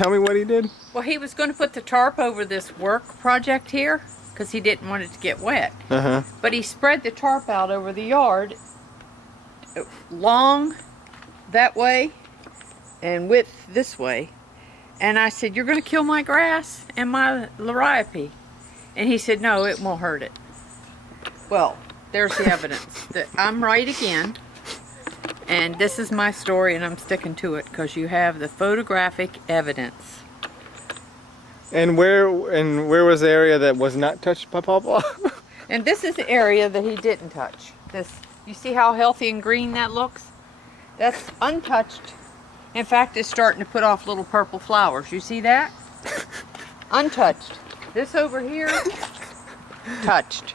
tell me what he did? Well, he was going to put the tarp over this work project here because he didn't want it to get wet. But he spread the tarp out over the yard, long that way and width this way. And I said, "You're going to kill my grass and my liriope." And he said, "No, it won't hurt it." Well, there's the evidence that I'm right again. And this is my story, and I'm sticking to it because you have the photographic evidence. And where was the area that was not touched by Pawpaw? And this is the area that he didn't touch. This, you see how healthy and green that looks? That's untouched. In fact, it's starting to put off little purple flowers. You see that? Untouched. This over here, touched.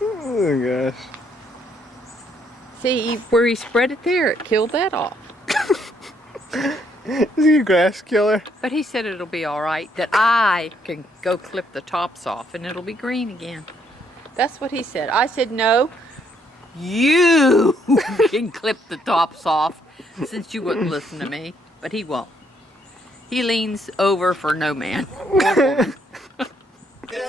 Oh gosh. See, where he spread it there, it killed that off. Is he a grass killer? But he said it'll be all right, that I can go clip the tops off and it'll be green again. That's what he said. I said, "No, you can clip the tops off since you wouldn't listen to me." But he won't. He leans over for no man or woman.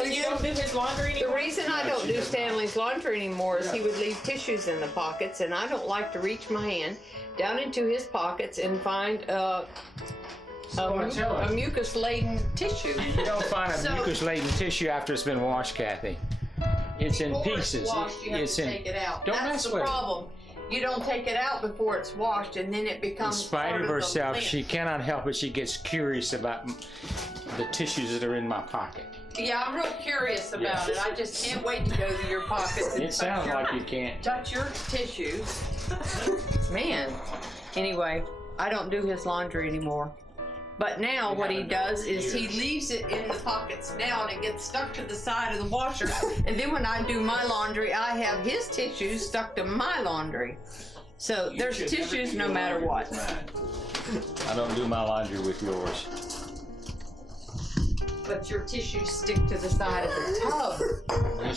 You don't do his laundry The anymore? reason I don't do Stanley's laundry anymore is he would leave tissues in the pockets, and I don't like to reach my hand down into his pockets and find a mucus-laden tissue. You don't find a So- mucus-laden tissue after it's been washed, Kathy. It's in Before pieces. It's washed, you have It's to in. take it out. Don't That's mess the with it. problem. You don't take it out before it's washed, and then it In becomes spite part of the herself, plant. she cannot help it. She gets curious about the tissues that are in my pocket. Yeah, I'm real curious about it. I just can't wait to go to your pockets and It sounds like you can't. touch your tissues. Man. Anyway, I don't do his laundry anymore. But now what he does is he leaves it in the pockets now, and it gets stuck to the side of the washer. And then when I do my laundry, I have his tissues stuck to my laundry. So there's tissues no matter what. I don't do my laundry with yours. But your tissues stick to the side of the tub.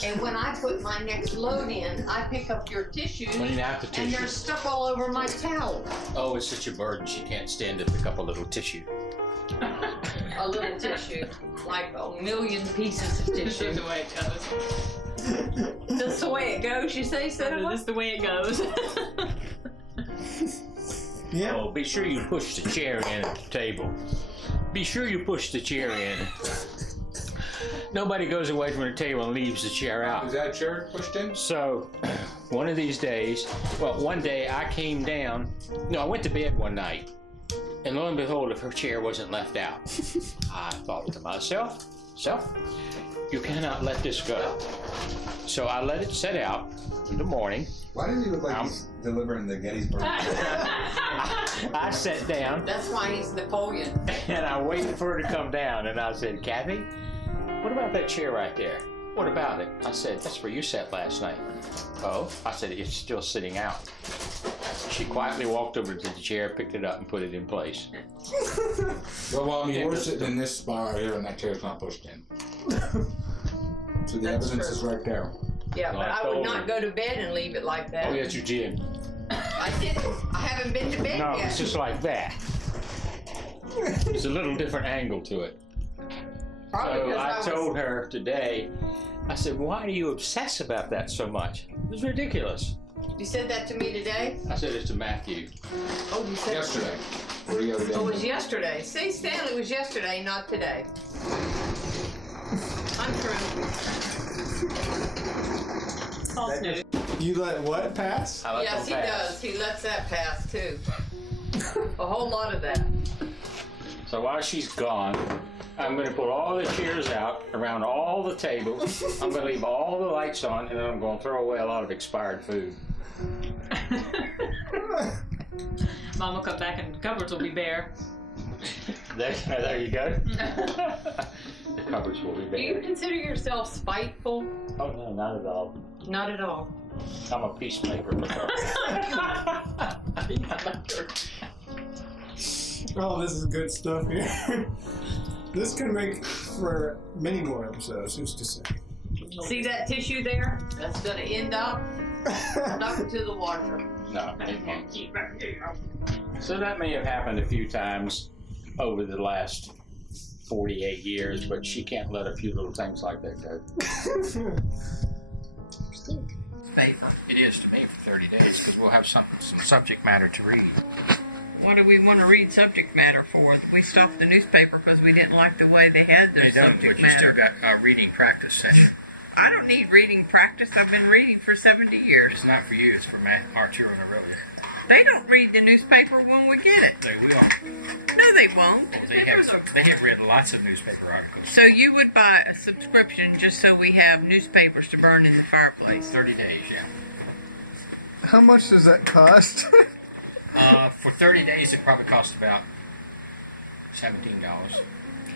And when I put my next load in, I pick up your tissues, Clean out the and they're tissue. stuck all over my towel. Oh, it's such a burden. She can't stand to pick up a little tissue. A little tissue, like a million pieces of This tissue. is the way it goes. That's the way it goes, you say, This Cinema? is the way it goes. Yeah. Oh, be sure you push the chair in at the table. Be sure you push the chair in. Nobody goes away from the table and leaves the chair out. Is that chair pushed in? So, one of these days, well, one day I came down, no, I went to bed one night, and lo and behold, her chair wasn't left out. I thought to myself, you cannot let this go. So I let it set out in the morning. Why does he look like he's delivering the Gettysburg? I sat down, That's why he's Napoleon. and I waited for her to come down, and I said, "Kathy, what about that chair right there? What about it?" I said, "That's where you sat last night." "Oh," I said, "it's still sitting out." She quietly walked over to the chair, picked it up, and put it in place. Well, I mean, we're sitting in this spot right here, and that chair's not pushed in. So the That's evidence true. is right there. Yeah, Well, but I I would told not her. go to bed and leave it like that. Oh, yes, you did. I didn't. I haven't been to bed No, yet. it's just like that. There's a little different angle to it. Probably So because I told her today, I said, "Why do you obsess about that so much? It's ridiculous." You said that to me today? I said it to Matthew. Oh, you said Yesterday. Or the other day. Oh, it was yesterday. See, Stanley was yesterday, not today. Untrue. False news. You let what pass? I let Yes, he them pass. does. He lets that pass too. A whole lot of that. So while she's gone, I'm going to put all the chairs out around all the tables. I'm going to leave all the lights on, and then I'm going to throw away a lot of expired food. Mom will come back and the cupboards will be bare. There you go. The cupboards will be Do you bare. consider yourself spiteful? Oh no, not at all. Not at all. I'm a peacemaker. Oh, this is good stuff here. This can make for many more episodes, who's to say. See that tissue there? That's gonna end up stuck to the washer. No, it won't. So that may have happened a few times. over the last 48 years, but she can't let a few little things like that go. Paper. It is to me for 30 days because we'll have some subject matter to read. What do we want to read subject matter for? We stopped the newspaper because we didn't like the way they had their They don't, subject but you still matter. got a reading practice session. I don't need reading practice. I've been reading for 70 years. It's not for you, it's for Arturelia and Arturelia. They don't read the newspaper when we get it. They will. No, they won't. They have read lots of newspaper articles. So you would buy a subscription just so we have newspapers to burn in the fireplace. 30 days, yeah. How much does that cost? For 30 days, it probably costs about $17.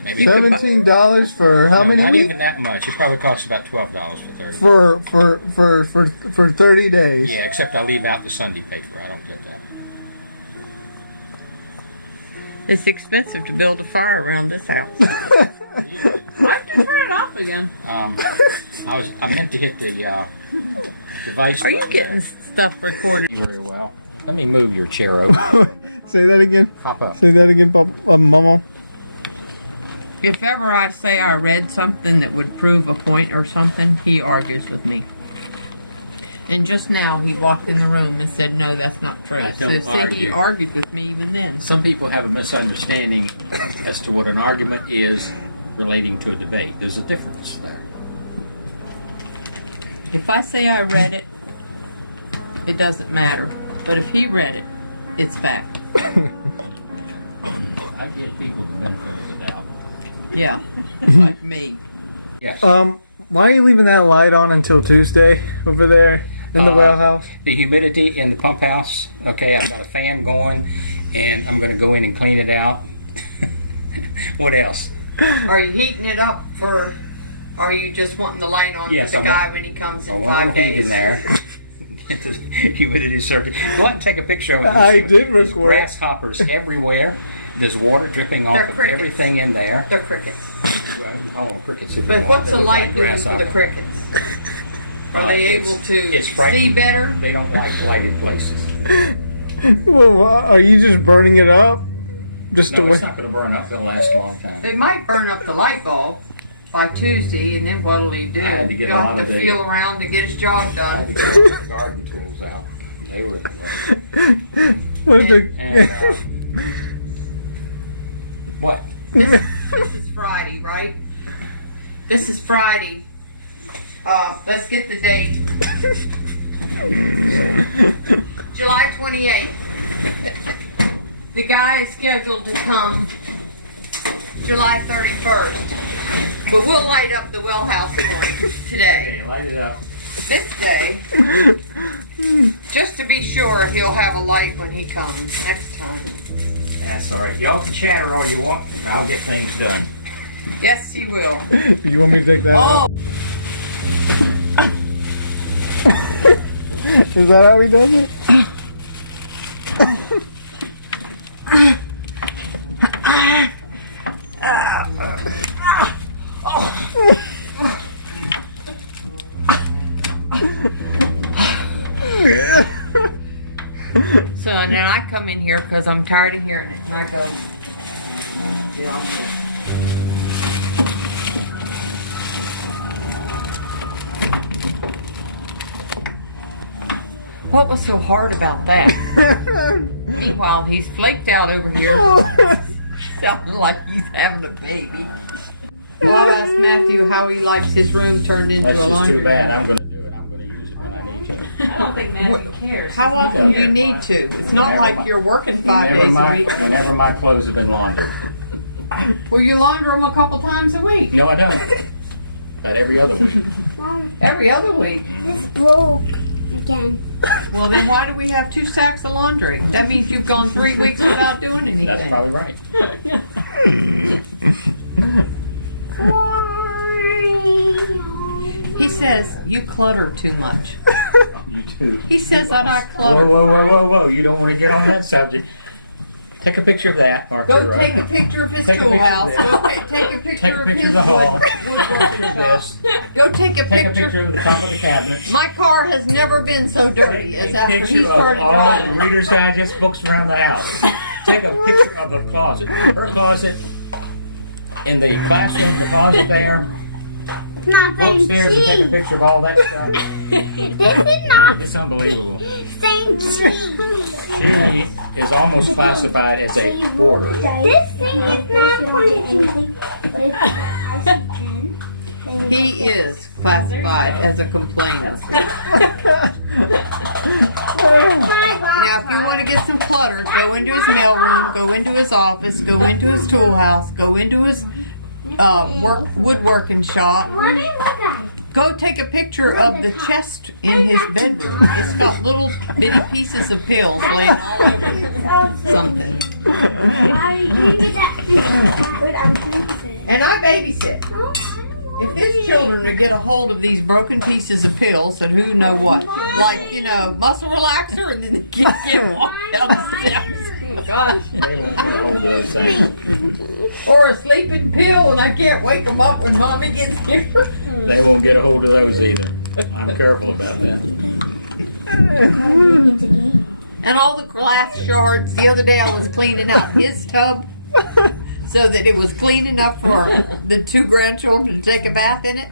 Maybe $17 for how many not weeks? even that much. It probably costs about $12 for 30 days. For 30 days. Yeah, except I leave out the Sunday paper. I don't get that. It's expensive to build a fire around this house. I can turn it off again. I meant to hit the device. Are you getting stuff recorded? Very well. Let me move your chair over. Say that again. Hop up. Say that again, Mama. If ever I say I read something that would prove a point or something, he argues with me. And just now he walked in the room and said, no, that's not true. I So don't see, he argue. argued with me even then. Some people have a misunderstanding as to what an argument is relating to a debate. There's a difference there. If I say I read it, it doesn't matter. But if he read it, it's fact. I give people the benefit of the doubt. Yeah, like me. Yes. Why are you leaving that light on until Tuesday over there in the well house? The humidity in the pump house. Okay, I've got a fan going, and I'm going to go in and clean it out. What else? Are you heating it up for, are you just wanting the light on Yes, for the I'm- guy when he comes in 5 days? In there. Get the humidity circuit. Go out and take a picture of it. I See did there's record. grasshoppers everywhere. There's water dripping off They're of crickets. everything in there. They're crickets. Oh, crickets. But what's the light doing for the crickets? Are they able It's to frightening. see better? They don't like lighted places. Well, are you just burning it up? Just No, to it's wait? not going to burn up. It'll last a long time. They might burn up the light bulb by Tuesday, and then what'll he do? I had to get He'll a have lot to of feel around to get his job I done. had to get all the garden tools out. They were. What if the... And, what? This is Friday, right? This is Friday. Let's get the date. July 28th. The guy is scheduled to come July 31st. But we'll light up the well house today. Hey, light it up. This day. Just to be sure he'll have a light when he comes next time. That's all right. Y'all can chatter all you want. I'll get things done. Yes, he will. You want me to take that? Oh! Is that how he does it? So then I come in here because I'm tired of hearing it. And I go, you know. What was so hard about that? Meanwhile, he's flaked out over here. Sounding like he's having a baby. Well, I've asked Matthew how he likes his room turned into That's a just laundry too room. bad. I'm going to do it. I'm going to use it when I need to. I don't think Matthew cares. How often do you need to? It's not like you're working 5 days a week. Whenever my clothes have been laundered. Well, you launder them a couple times a week. No, I don't. But every other week. Every other week. It's broke again. Well, then why do we have 2 stacks of laundry? That means you've gone 3 weeks without doing anything. That's probably right. He says you clutter too much. You too. He says that I clutter. Whoa. You don't want to get on that subject. Take a picture of that, Arthur. Go take a picture of his Take a tool picture house. of that. Go take a picture Take a of picture his of the hall. woodworking shop. Go take a Take a picture. picture of the top of the cabinets. My car has never been so dirty as after he Picture of started all driving. the Reader's Digest books around the house. Take a picture of the closet. Her closet in the classroom, the closet there. Nothing Upstairs and take a cheap. picture of all that stuff. This is not It's unbelievable. thing cheap. She is almost classified as a hoarder. This thing is not pretty. He is classified as a complainer. Now, if you want to get some clutter, go into his mailroom, go into his office, go into his tool house, go into his woodworking shop. Let me look at it. Go take a picture of the chest in his bedroom. It's got little bitty pieces of pills laying all over something. And I babysit. If his children are get a hold of these broken pieces of pills and who know what, like, you know, muscle relaxer, and then they can't walk down the steps. Gosh. Or a sleeping pill and I can't wake them up when mommy gets here. They won't get a hold of those either. I'm careful about that. And all the glass shards. The other day I was cleaning out his tub so that it was clean enough for the 2 grandchildren to take a bath in it.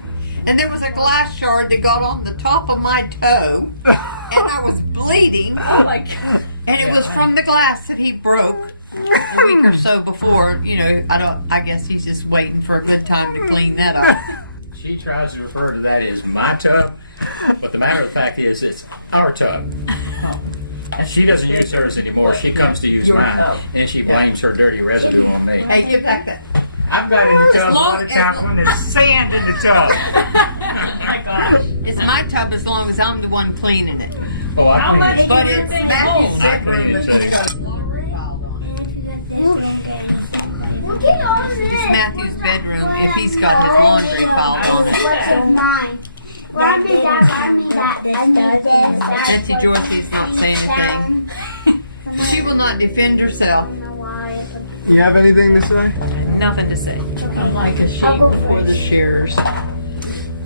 And there was a glass shard that got on the top of my toe, and I was bleeding. Oh my God. And it was from the glass that he broke a week or so before. You know, I guess he's just waiting for a good time to clean that up. She tries to refer to that as my tub, but the matter of the fact is it's our tub. And she doesn't use hers anymore. She comes to use Your mine, tub. and she blames her dirty residue on me. Hey, get back that. I've got in the tub a lot of times when there's sand in the tub. Oh my gosh. It's my tub as long as I'm the one cleaning it. Oh, How I much? think But it's Matthew's I bedroom agree, that too. he's got laundry piled on it. Look at all this. It's Matthew's bedroom if he's got his laundry piled on it. What's mine? Grab me that, I need this. Nancy Dorothy's not saying anything. She will not defend herself. You have anything to say? Nothing to say. I'm like a sheep before the shears.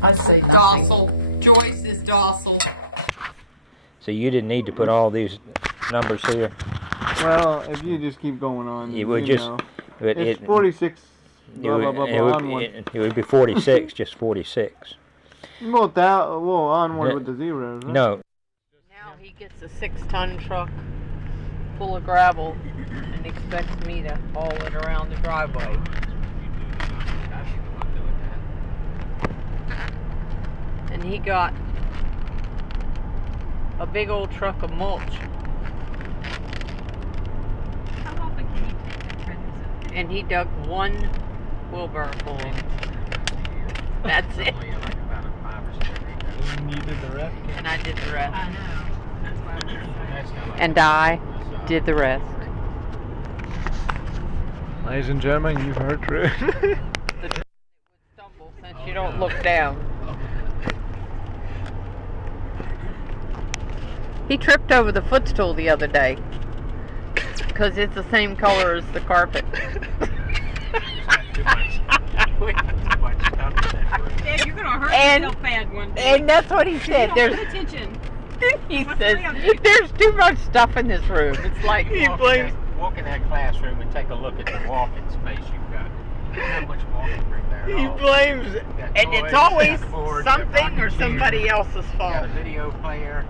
I say docile. Joyce is docile. So you didn't need to put all these numbers here. Well, if you just keep going on, It would just. know. It, It's it, 46. it Blah, blah, would, blah, it blah, would- onward. it would be 46, just 46. Well, onward Yeah. with the zeros. Right? No, Now he gets a 6-ton truck full of gravel and expects me to haul it around the driveway. And he got a big old truck of mulch. How often can you take that pregnancy? And he dug 1 wheelbarrow full. That's it. You did the rest. And I did the rest. I know. That's why I'm just And I did the rest. Ladies and gentlemen, you've heard truth. Stumble since you don't look down. He tripped over the footstool the other day because it's the same color as the carpet. Dad, you're gonna hurt And- yourself bad one day. And that's what he You said. don't There's pay attention. he What's says the real there's too much stuff in this room. It's like Walk in that classroom and take a look at the walking space you've got. How much walking room there? he blames, and it's always something or somebody else's We've got fault. a video player.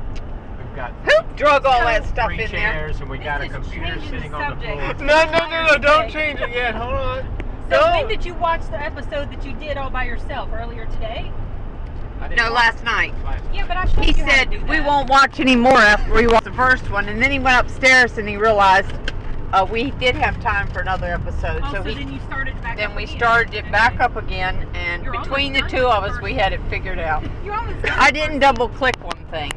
We've got Who drug all that stuff 3 in there? chairs, and we got a This is computer changing the sitting on the floor. subject. No, don't change it yet. Hold on. So No. when did you watch the episode that you did all by yourself earlier today? I didn't No, watch last night. Yeah, but I showed He you how to said do we that. won't watch any more after we watch the first one, and then he went upstairs and he realized we did have time for another episode, Oh, so we then you started back then up we again. started it back Okay. up again, and You're between the almost two done of with us, the we first had it figured out. You're almost done I with the didn't first double click one thing.